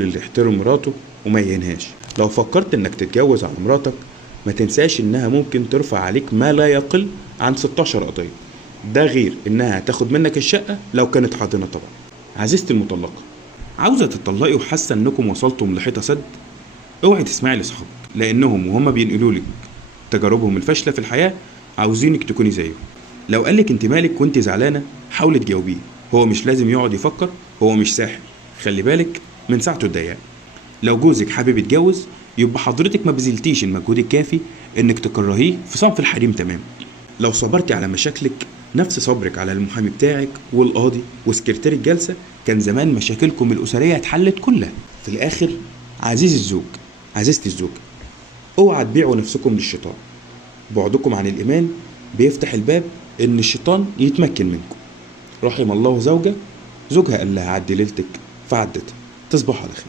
اللي يحترم مراته وما يهينهاش. لو فكرت انك تتجوز على مراتك ما تنساش انها ممكن ترفع عليك ما لا يقل عن 16 قضية، ده غير انها هتاخد منك الشقة لو كانت حاضنة طبعا. عزيزتي المطلقة، عاوزة تطلقي وحاسة انكم وصلتم لحيطة سد؟ اوعي تسمعي لاصحابك، لانهم وهم بينقلوا لك تجاربهم الفاشلة في الحياة عاوزينك تكوني زيهم. لو قالك انت مالك وانت زعلانة حاولي تجاوبيه، هو مش لازم يقعد يفكر، هو مش ساحر، خلي بالك من ساعته الضيقة. لو جوزك حابب يتجوز يبقى حضرتك ما بذلتيش المجهود الكافي انك تكرهيه في صنف الحريم تمام. لو صبرتي على مشاكلك نفس صبرك على المحامي بتاعك والقاضي وسكرتير الجلسة كان زمان مشاكلكم الأسرية اتحلت كلها. في الآخر عزيزي الزوج، عزيزتي الزوج، اوعى تبيعوا نفسكم للشيطان. بعدكم عن الإيمان بيفتح الباب إن الشيطان يتمكن منكم. رحم الله زوجها قال لها عدي ليلتك فعدت. تصبحوا على خير.